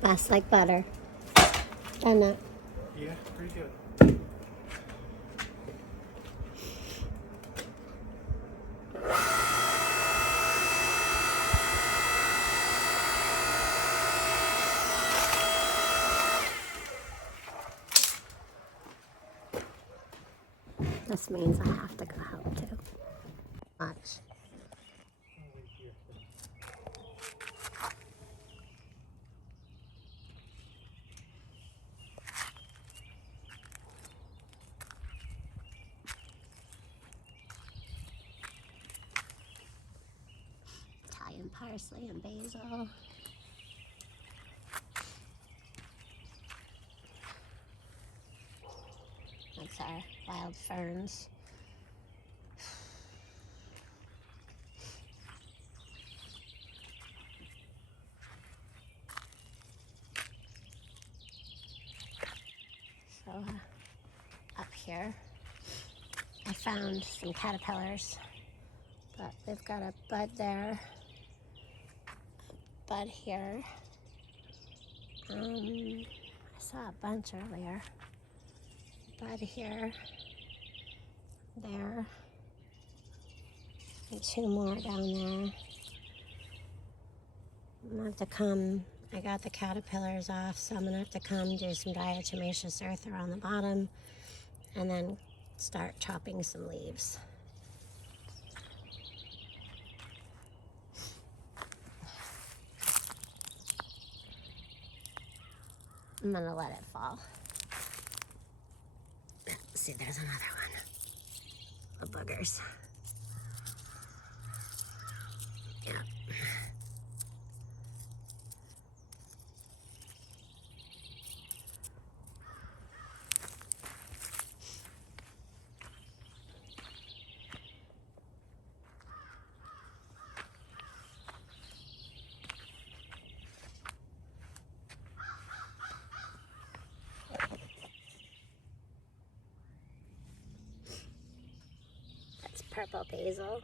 Fast like butter. Done that. Yeah, pretty good. This means I have to go help too. Watch. Italian parsley and basil. That's our wild ferns. So up here, I found some caterpillars, but we've got a bud there, a bud here. I saw a bunch earlier. Bud here, there, and two more down there. I'm gonna have to come, I got the caterpillars off, so I'm gonna have to come do some diatomaceous earth around the bottom and then start chopping some leaves. I'm gonna let it fall. See, there's another one. The boogers. Yeah. That's purple basil.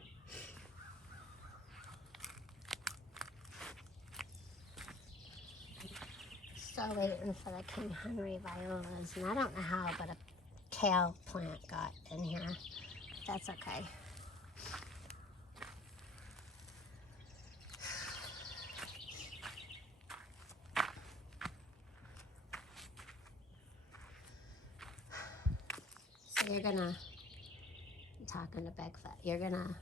Still waiting for the King Henry violas, and I don't know how, but a kale plant got in here. That's okay. So you're gonna, I'm talking to Bigfoot, you're gonna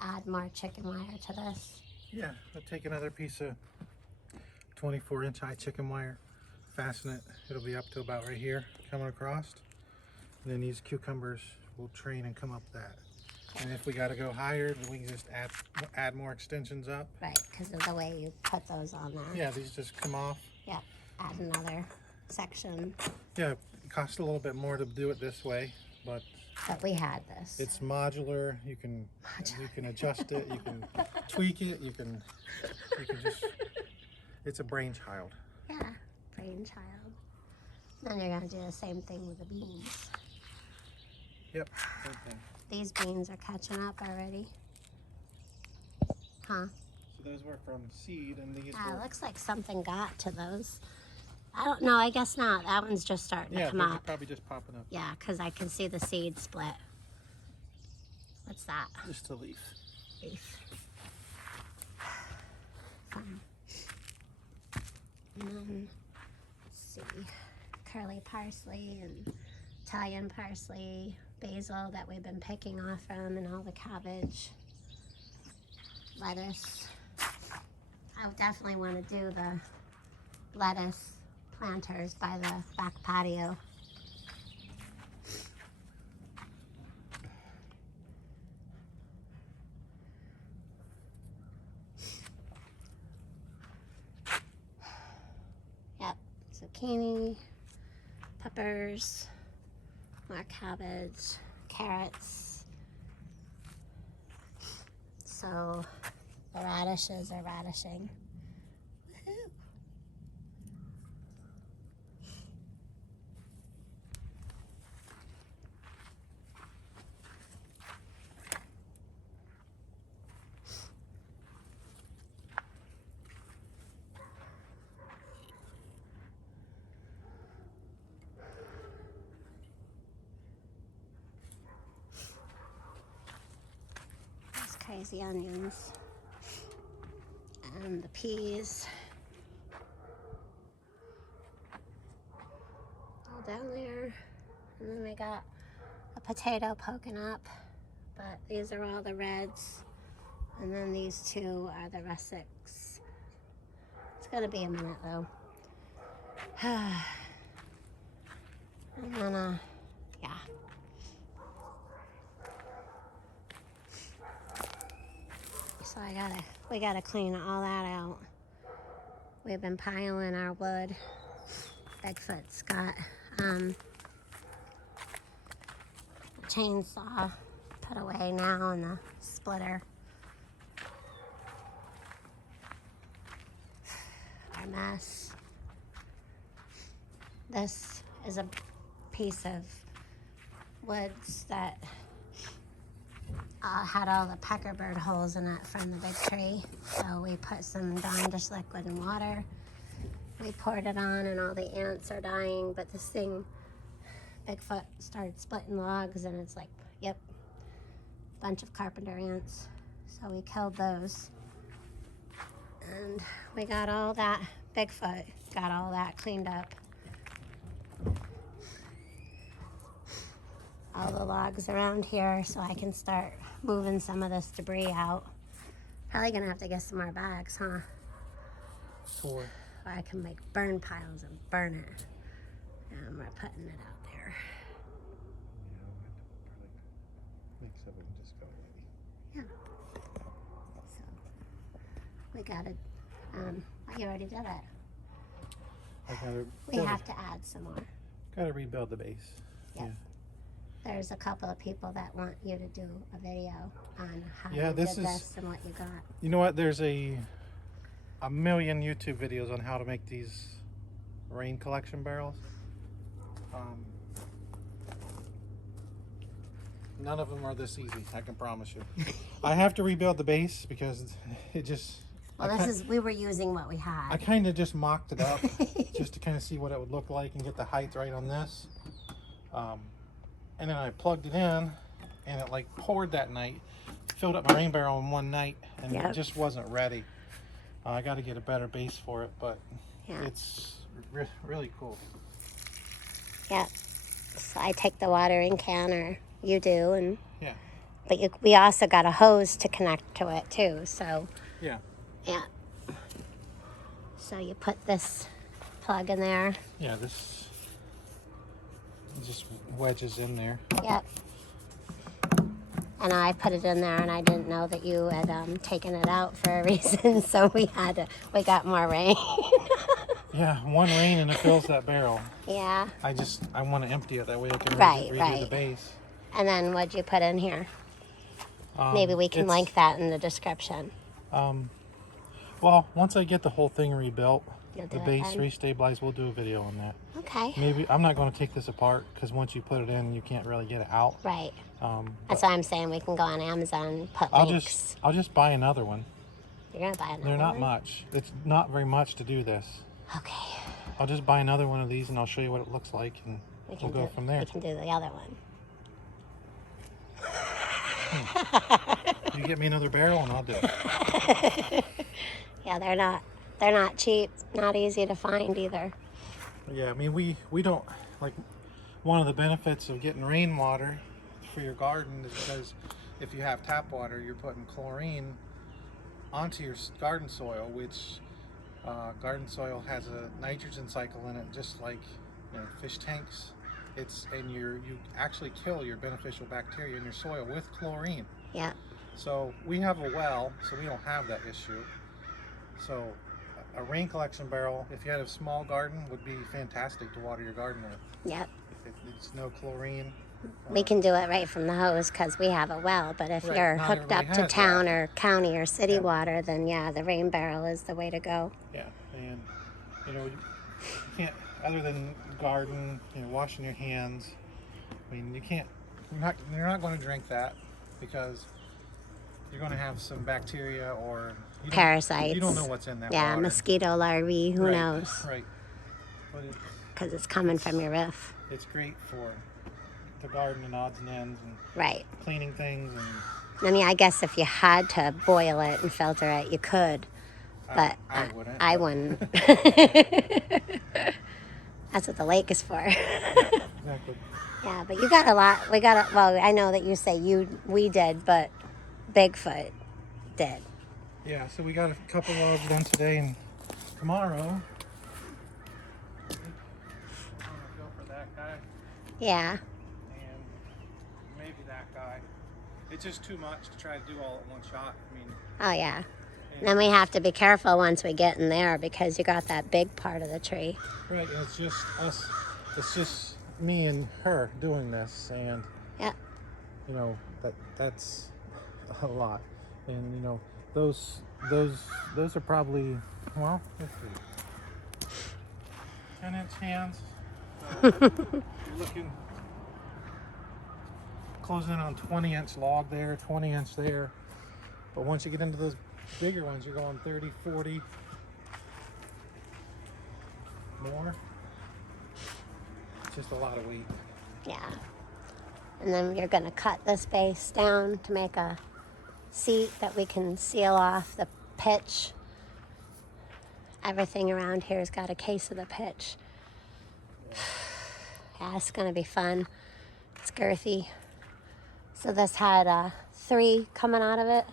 add more chicken wire to this? Yeah, I'll take another piece of 24-inch high chicken wire, fasten it. It'll be up to about right here, coming across. And then these cucumbers will train and come up that. And if we got to go higher, then we can just add more extensions up. Right, because of the way you put those on there. Yeah, these just come off. Yeah, add another section. Yeah, it costs a little bit more to do it this way, but we had this. it's modular. You can adjust it. You can tweak it. You can just. It's a brainchild. Yeah, brainchild. Then you're gonna do the same thing with the beans. Yep, same thing. These beans are catching up already. Huh? So those were from seed, and these It were. looks like something got to those. I don't know. I guess not. That one's just starting to Yeah, come those are up. probably just popping up. Yeah, because I can see the seed split. What's that? Just a leaf. Leaf. Fun. And then, let's see, curly parsley and Italian parsley, basil that we've been picking off from, and all the cabbage, lettuce. I would definitely want to do the lettuce planters by the back patio. Yep, zucchini, peppers, more cabbage, carrots. So the radishes are radishing. Woohoo! These crazy onions. And the peas. All down there. And then we got a potato poking up. But these are all the reds. And then these two are the russets. It's gonna be a minute though. And then, yeah. So we gotta clean all that out. We've been piling our wood. Bigfoot's got a chainsaw put away now in the splitter. Our mess. This is a piece of woods that had all the peckerbird holes in it from the big tree. So we put some Dawn Dish liquid and water. We poured it on and all the ants are dying, but this thing, Bigfoot started splitting logs and it's like, yep, bunch of carpenter ants. So we killed those. And we got all that, Bigfoot got all that cleaned up. All the logs around here so I can start moving some of this debris out. Probably gonna have to get some more bags, huh? Sure. Or I can make burn piles and burn it. And we're putting it out there. Next up we can just go Yeah. So we gotta, you already did it. We have to add some more. Gotta rebuild the base. Yep. Yeah. There's a couple of people that want you to do a video on how you did this and what you got. You know what? There's a million YouTube videos on how to make these rain collection barrels. None of them are this easy, I can promise you. I have to rebuild the base because it just... Well, we were using what we had. I kind of just mocked it up just to kind of see what it would look like and get the height right on this. And then I plugged it in and it like poured that night. Filled up my rain barrel in one night and it just wasn't ready. I got to get a better base for it, but it's really cool. Yeah. So I take the watering can, or you do, and but we also got a hose to connect to it too. So yeah. So you put this plug in there. Yeah, this just wedges in there. Yep. And I put it in there, and I didn't know that you had taken it out for a reason, so we got more rain. Yeah, one rain and it fills that barrel. Yeah. I want to empty it, that way I can redo the base. And then what'd you put in here? Maybe we can link that in the description. Well, once I get the whole thing rebuilt, the base then? restabilized, we'll do a video on that. Okay. Maybe I'm not going to take this apart because once you put it in, you can't really get it out. Right. That's why I'm saying we can go on Amazon and put links. I'll just buy another one. You're gonna buy another one? They're not much. It's not very much to do this. Okay. I'll just buy another one of these and I'll show you what it looks like, and we'll go from there. We can do the other one. You get me another barrel and I'll do it. Yeah, they're not cheap, not easy to find either. Yeah, I mean, we don't, like, one of the benefits of getting rainwater for your garden is because if you have tap water, you're putting chlorine onto your garden soil, which garden soil has a nitrogen cycle in it, just like, you know, fish tanks. And you actually kill your beneficial bacteria in your soil with chlorine. Yeah. So we have a well, so we don't have that issue. So a rain collection barrel, if you had a small garden, would be fantastic to water your garden with. Yep. It's no chlorine. We can do it right from the hose because we have a well, but if Right, you're not hooked up everybody to has town that. or county or city water, then yeah, the rain barrel is the way to go. Yeah, and you know, you can't, other than garden, you know, washing your hands. I mean, you're not going to drink that because you're going to have some bacteria or Parasites. You don't know what's in that Yeah, water. mosquito larvae, who Right, knows? Right. But Because it's coming from your roof. it's great for the garden and odds and ends and Right. cleaning things. And I mean, I guess if you had to boil it and filter it, you could. But I wouldn't. I but- wouldn't. That's what the lake is for. Exactly. Yeah, but you got a lot. Well, I know that you say we did, but Bigfoot did. Yeah, so we got a couple logs done today, and tomorrow I'm gonna go for that guy Yeah. and maybe that guy. It's just too much to try to do all at one shot. I mean, Oh, yeah. And then we have to be careful once we get in there because you got that big part of the tree. right, and it's just us. It's just me and her doing this, and Yeah. you know that's a lot. And you know those are probably, well, let's see, 10-inch hands. So you're looking closing in on 20-inch log there, 20-inch there. But once you get into those bigger ones, you're going 30, 40 more. It's just a lot of weight. Yeah. And then you're going to cut this base down to make a seat that we can seal off the pitch. Everything around here's got a case of the pitch. Yeah, it's going to be fun. It's girthy. So this had 3 coming out of it.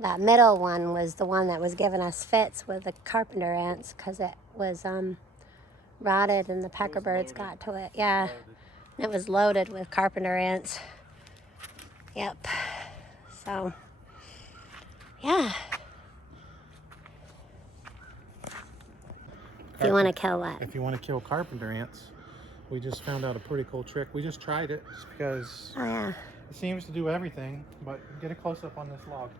That middle one was the one that was giving us fits with the carpenter ants because it was rotted and the pecker birds got to it. Yeah, it was loaded with carpenter ants. Yep. So, yeah. If you want to kill what? If you want to kill carpenter ants, we just found out a pretty cool trick. We just tried it just because Oh, yeah. it seems to do everything, but get a close-up on this log.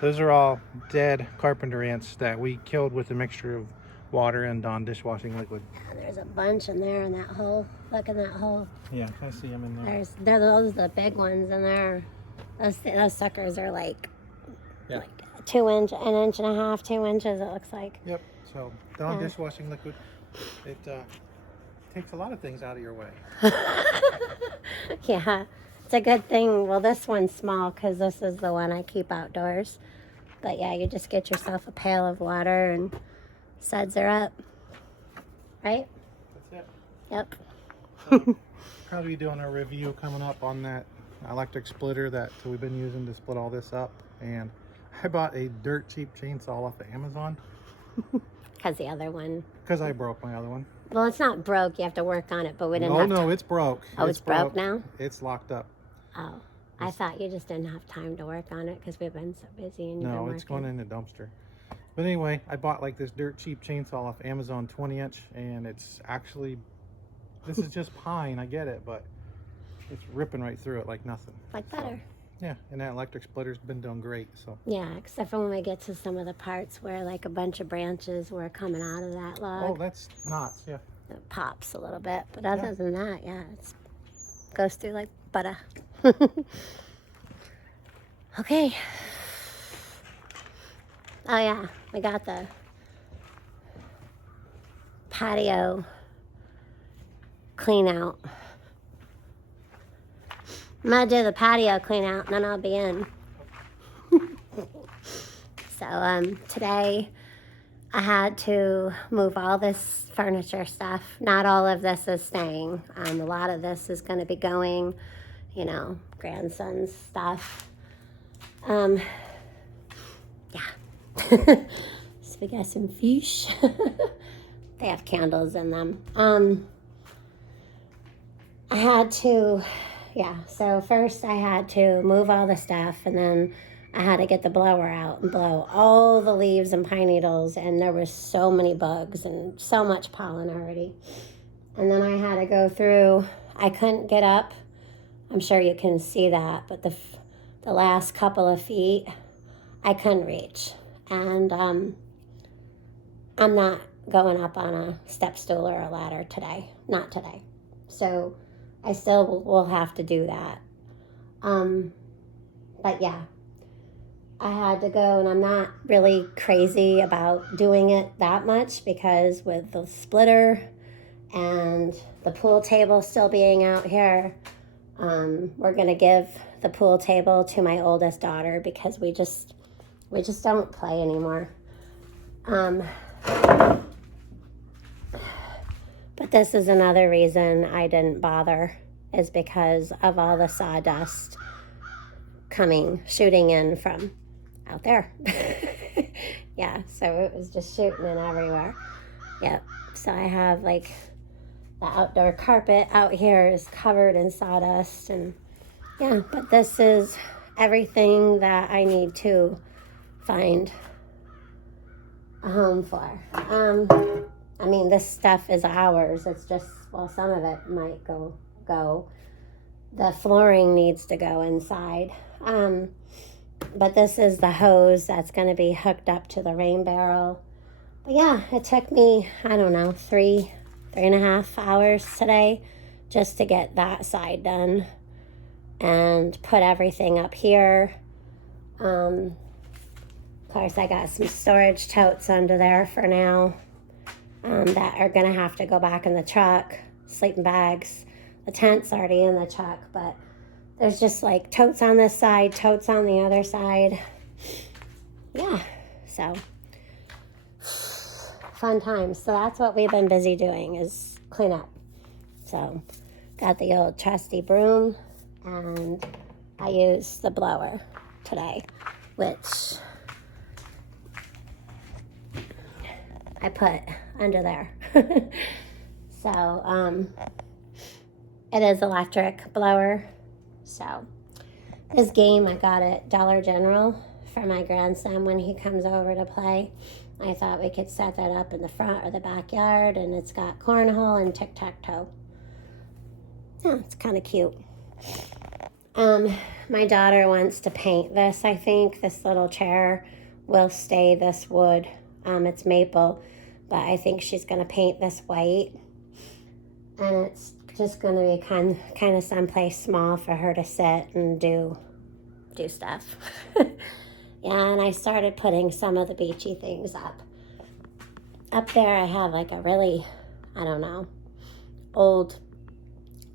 Those are all dead carpenter ants that we killed with a mixture of water and Dawn dishwashing liquid. And there's a bunch in there in that hole. Look in that hole. Yeah, I see them in there. Those are the big ones in there. Those suckers are like Yeah. 2 inch, an inch and a half, 2 inches. It looks like. Yep. So Dawn Yeah. dishwashing liquid, it takes a lot of things out of your way. Yeah, it's a good thing. Well, this one's small because this is the one I keep outdoors. But yeah, you just get yourself a pail of water and suds are up. Right? That's it. Yep. So, probably be doing a review coming up on that electric splitter that we've been using to split all this up. And I bought a dirt cheap chainsaw off of Amazon Because the other one. because I broke my other one. Well, it's not broke. You have to work on it, but we didn't have No, it's broke. Oh, it's broke now? It's locked up. Oh, I thought you just didn't have time to work on it because we've been so busy and you've been No, working. it's going in the dumpster. But anyway, I bought like this dirt cheap chainsaw off Amazon, 20-inch, and it's actually, this is just pine, I get it, but it's ripping right through it like nothing. Like butter. Yeah, and that electric splitter's been doing great, so. Yeah, except for when we get to some of the parts where like a bunch of branches were coming out of that log. Oh, that's knots, yeah. It pops a little bit, but other Yeah. than that, yeah, it goes through like butter. Okay. Oh yeah, we got the patio clean out. I'm gonna do the patio clean out and then I'll be in. So today I had to move all this furniture stuff. Not all of this is staying. A lot of this is going to be going, you know, grandson's stuff. Yeah. So we got some fish. They have candles in them. I had to, so first I had to move all the stuff, and then I had to get the blower out and blow all the leaves and pine needles, and there was so many bugs and so much pollen already. And then I had to go through, I couldn't get up. I'm sure you can see that, but the last couple of feet, I couldn't reach. And I'm not going up on a step stool or a ladder today. Not today. So I still will have to do that. But yeah, I had to go, and I'm not really crazy about doing it that much because with the splitter and the pool table still being out here, we're going to give the pool table to my oldest daughter because we just don't play anymore. But this is another reason I didn't bother, is because of all the sawdust shooting in from out there. Yeah, so it was just shooting in everywhere. Yep, so I have like the outdoor carpet out here is covered in sawdust, and yeah, but this is everything that I need to find a home for. I mean, this stuff is ours. It's just, well, some of it might go. The flooring needs to go inside. But this is the hose that's going to be hooked up to the rain barrel. But yeah, it took me, I don't know, 3.5 hours today just to get that side done and put everything up here. Of course, I got some storage totes under there for now that are going to have to go back in the truck. Sleeping bags. The tent's already in the truck, but there's just like totes on this side, totes on the other side. Yeah, so fun times. So that's what we've been busy doing, is clean up. So got the old trusty broom, and I used the blower today, which I put under there. So it is electric blower. So this game I got at Dollar General for my grandson when he comes over to play. I thought we could set that up in the front or the backyard, and it's got cornhole and tic-tac-toe. Yeah, it's kind of cute. My daughter wants to paint this, I think. This little chair will stay this wood. It's maple, but I think she's going to paint this white. And it's just going to be kind of someplace small for her to sit and do stuff. Yeah, and I started putting some of the beachy things up. Up there I have like a really, I don't know, old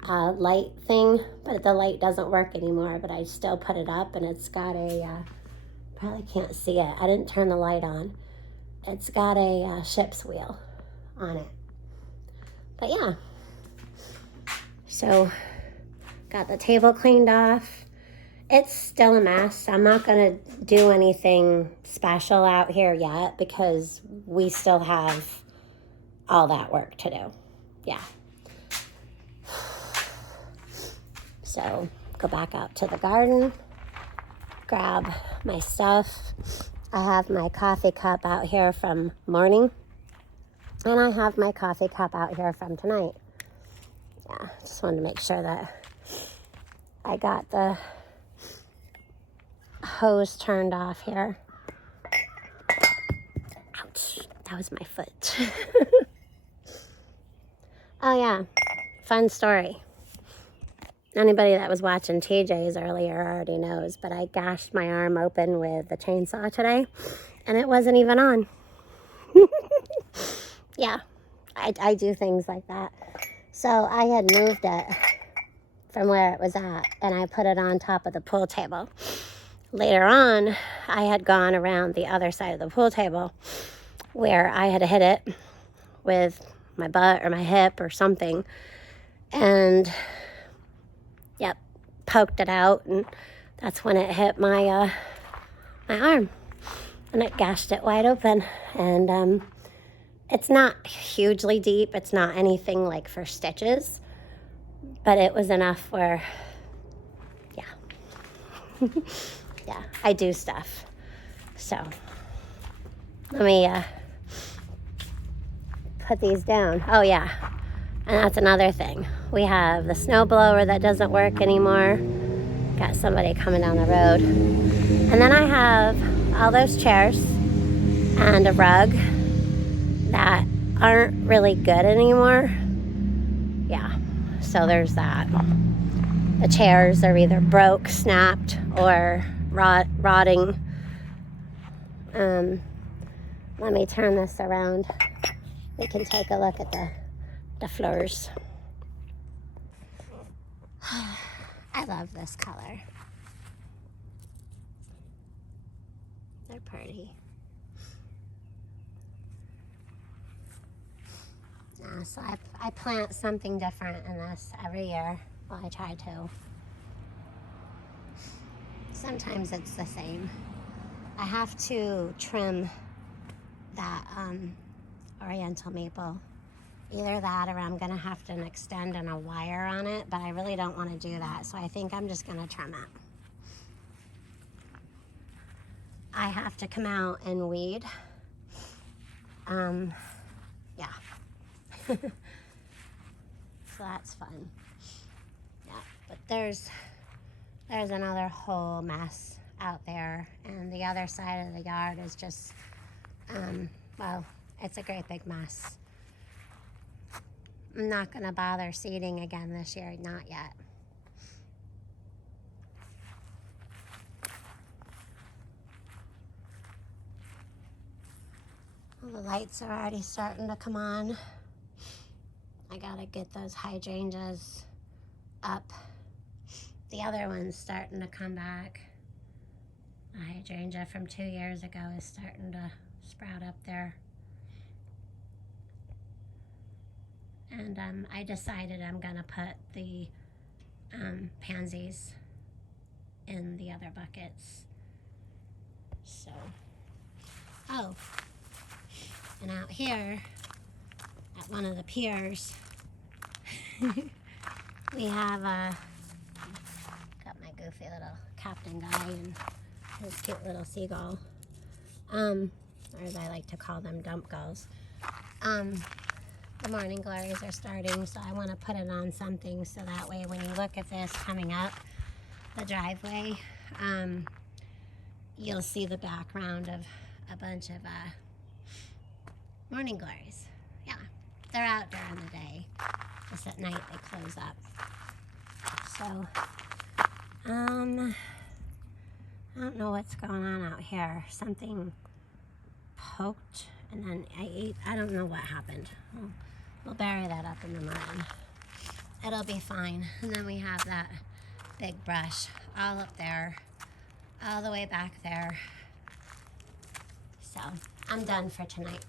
light thing, but the light doesn't work anymore, but I still put it up, and it's got a, probably can't see it, I didn't turn the light on. It's got a ship's wheel on it. But yeah. So, got the table cleaned off. It's still a mess. I'm not going to do anything special out here yet because we still have all that work to do. Yeah. So, go back out to the garden, grab my stuff. I have my coffee cup out here from morning, and I have my coffee cup out here from tonight. Yeah, just wanted to make sure that I got the hose turned off here. Ouch, that was my foot. Oh yeah, fun story. Anybody that was watching TJ's earlier already knows, but I gashed my arm open with the chainsaw today, and it wasn't even on. Yeah, I do things like that. So I had moved it from where it was at, and I put it on top of the pool table. Later on, I had gone around the other side of the pool table where I had hit it with my butt or my hip or something, and yep, poked it out, and that's when it hit my my arm, and it gashed it wide open. And it's not hugely deep. It's not anything like for stitches, but it was enough where, yeah. Yeah, I do stuff. So let me put these down. Oh yeah, and that's another thing. We have the snow blower that doesn't work anymore. Got somebody coming down the road. And then I have all those chairs and a rug that aren't really good anymore. Yeah, so there's that. The chairs are either broke, snapped, or rotting. Let me turn this around. We can take a look at the floors. I love this color. They're pretty. So I plant something different in this every year. Well, I try to. Sometimes it's the same. I have to trim that oriental maple. Either that or I'm gonna have to extend a wire on it, but I really don't want to do that, so I think I'm just gonna trim it. I have to come out and weed. Yeah. So that's fun. Yeah, but there's another whole mess out there, and the other side of the yard is just, well, it's a great big mess. I'm not gonna bother seeding again this year, not yet. Well, the lights are already starting to come on. I gotta get those hydrangeas up. The other one's starting to come back. The hydrangea from 2 years ago is starting to sprout up there. And I decided I'm gonna put the pansies in the other buckets. So, oh, and out here at one of the piers, we have got my goofy little captain guy and his cute little seagull, or as I like to call them, dump gulls. The morning glories are starting, so I want to put it on something so that way when you look at this coming up the driveway, you'll see the background of a bunch of morning glories. Yeah, they're out during the day. Just at night they close up. So, I don't know what's going on out here. Something poked and then I ate. I don't know what happened. We'll bury that up in the mud. It'll be fine. And then we have that big brush all up there, all the way back there. So I'm done for tonight.